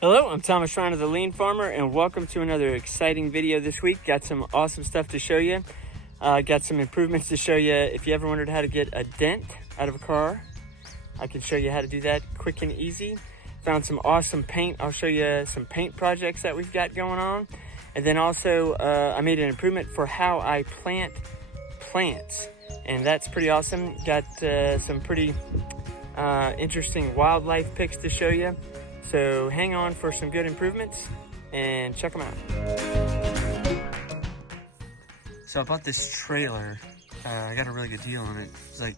Hello, I'm Thomas Ryan of the Lean Farmer, and welcome to another exciting video this week. Got some awesome stuff to show you. Got some improvements to show you. If you ever wondered how to get a dent out of a car, I can show you how to do that quick and easy. Found some awesome paint. I'll show you some paint projects that we've got going on. And then also, I made an improvement for how I plant plants, and that's pretty awesome. Got some pretty interesting wildlife pics to show you. So hang on for some good improvements and check them out. So I bought this trailer. I got a really good deal on it. It's like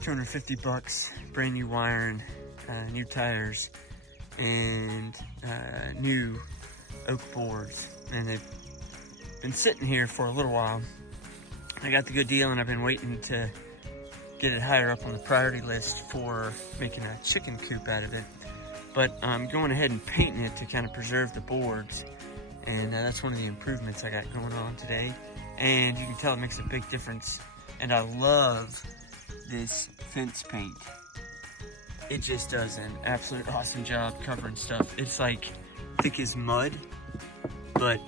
$250, brand new wiring, new tires, and new oak boards. And they've been sitting here for a little while. I got the good deal, and I've been waiting to get it higher up on the priority list for making a chicken coop out of it. But I'm going ahead and painting it to kind of preserve the boards, and that's one of the improvements I got going on today. And you can tell it makes a big difference. And I love this fence paint. It just does an absolute awesome job covering stuff. It's like thick as mud, but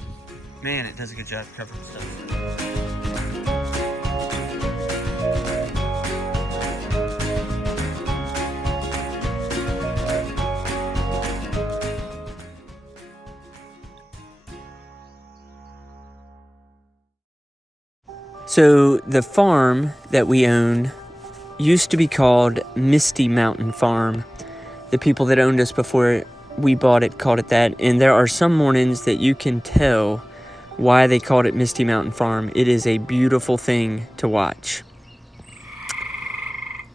man, it does a good job covering stuff. So the farm that we own used to be called Misty Mountain Farm. The people that owned us before we bought it called it that. And there are some mornings that you can tell why they called it Misty Mountain Farm. It is a beautiful thing to watch.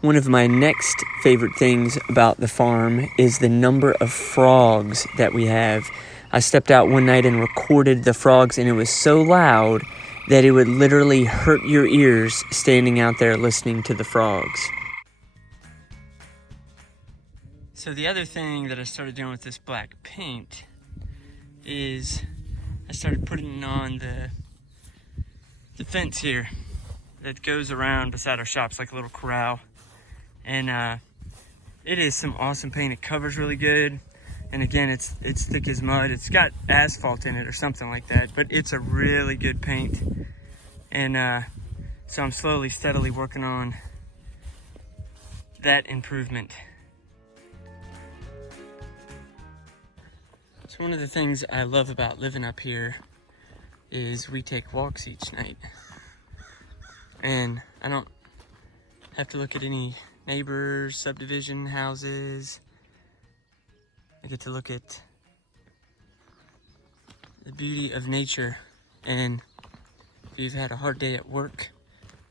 One of my next favorite things about the farm is the number of frogs that we have. I stepped out one night and recorded the frogs, and it was so loud that it would literally hurt your ears standing out there listening to the frogs. So the other thing that I started doing with this black paint is I started putting on the fence here that goes around beside our shops like a little corral. And it is some awesome paint. It covers really good. And again, it's thick as mud. It's got asphalt in it or something like that, but it's a really good paint. And so I'm slowly, steadily working on that improvement. So one of the things I love about living up here is we take walks each night. And I don't have to look at any neighbors, subdivision houses. I get to look at the beauty of nature. And if you've had a hard day at work,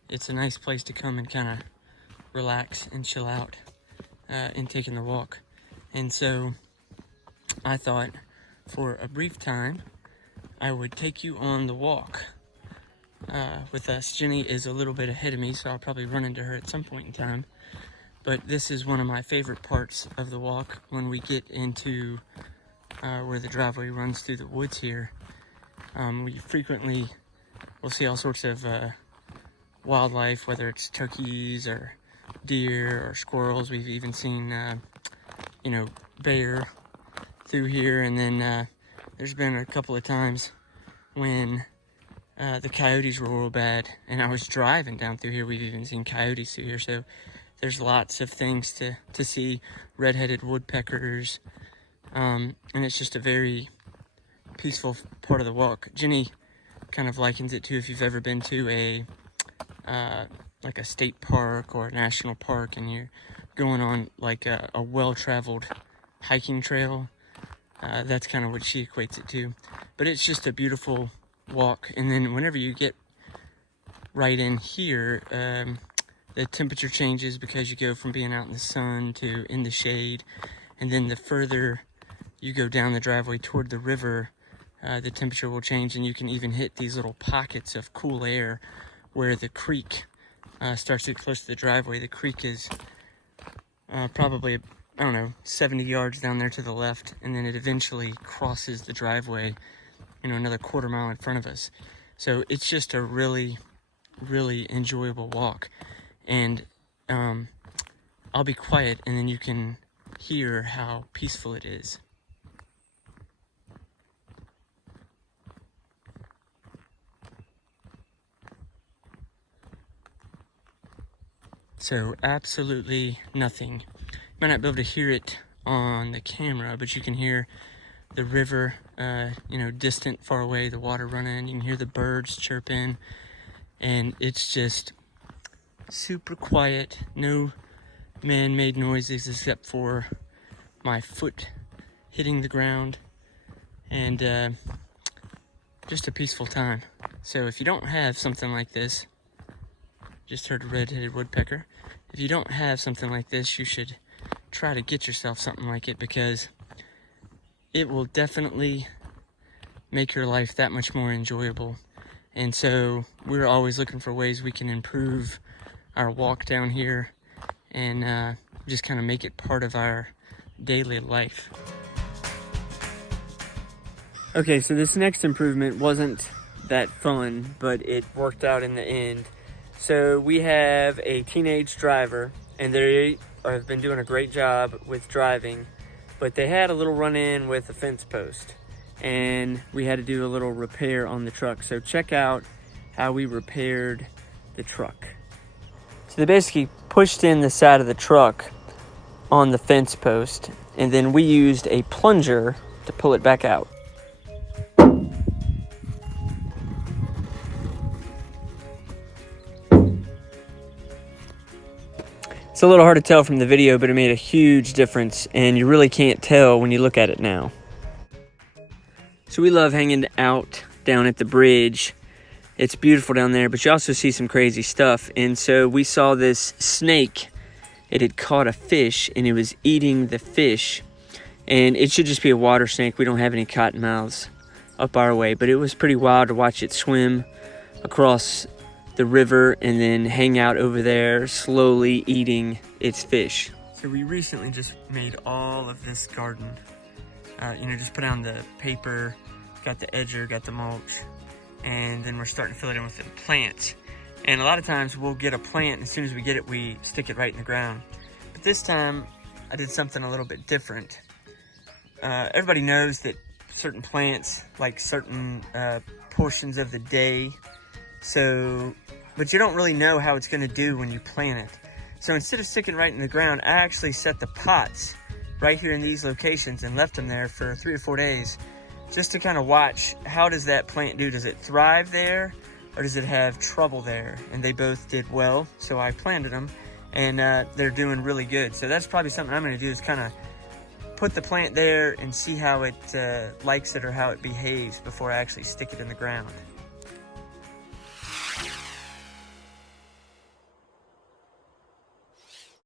it's a nice place to come and kind of relax and chill out in taking the walk. And so I thought for a brief time, I would take you on the walk with us. Jenny is a little bit ahead of me, so I'll probably run into her at some point in time. But this is one of my favorite parts of the walk when we get into where the driveway runs through the woods here. We frequently will see all sorts of wildlife, whether it's turkeys or deer or squirrels. We've even seen, bear through here. And then there's been a couple of times when the coyotes were real bad, and I was driving down through here. We've even seen coyotes through here. So there's lots of things to see, red-headed woodpeckers, and it's just a very peaceful part of the walk. Jenny kind of likens it to if you've ever been to like a state park or a national park, and you're going on like a well-traveled hiking trail. That's kind of what she equates it to. But it's just a beautiful walk. And then whenever you get right in here, the temperature changes because you go from being out in the sun to in the shade. And then the further you go down the driveway toward the river, the temperature will change, and you can even hit these little pockets of cool air where the creek starts to get close to the driveway. The creek is probably, 70 yards down there to the left, and then it eventually crosses the driveway, another quarter mile in front of us. So it's just a really, really enjoyable walk. And I'll be quiet, and then you can hear how peaceful it is. So absolutely nothing. You might not be able to hear it on the camera, but you can hear the river, distant, far away, the water running. You can hear the birds chirping, and it's just super quiet. No man-made noises except for my foot hitting the ground, and just a peaceful time. So if you don't have something like this, just heard a red-headed woodpecker. If you don't have something like this, you should try to get yourself something like it, because it will definitely make your life that much more enjoyable. And so we're always looking for ways we can improve our walk down here and just kind of make it part of our daily life. Okay, so this next improvement wasn't that fun, but it worked out in the end. So we have a teenage driver, and they have been doing a great job with driving, but they had a little run-in with a fence post, and we had to do a little repair on the truck. So check out how we repaired the truck. So they basically pushed in the side of the truck on the fence post, and then we used a plunger to pull it back out. It's a little hard to tell from the video, but it made a huge difference, and you really can't tell when you look at it now. So we love hanging out down at the bridge. It's beautiful down there, but you also see some crazy stuff. And so we saw this snake. It had caught a fish, and it was eating the fish. And it should just be a water snake. We don't have any cottonmouths up our way, but it was pretty wild to watch it swim across the river and then hang out over there, slowly eating its fish. So we recently just made all of this garden. Just put down the paper, got the edger, got the mulch, and then we're starting to fill it in with the plants. And a lot of times we'll get a plant, and as soon as we get it, we stick it right in the ground. But this time I did something a little bit different. Everybody knows that certain plants like certain portions of the day. But you don't really know how it's gonna do when you plant it. So instead of sticking right in the ground, I actually set the pots right here in these locations and left them there for 3 or 4 days, just to kind of watch, how does that plant do? Does it thrive there, or does it have trouble there? And they both did well, so I planted them, and they're doing really good. So that's probably something I'm gonna do, is kind of put the plant there and see how it likes it or how it behaves before I actually stick it in the ground.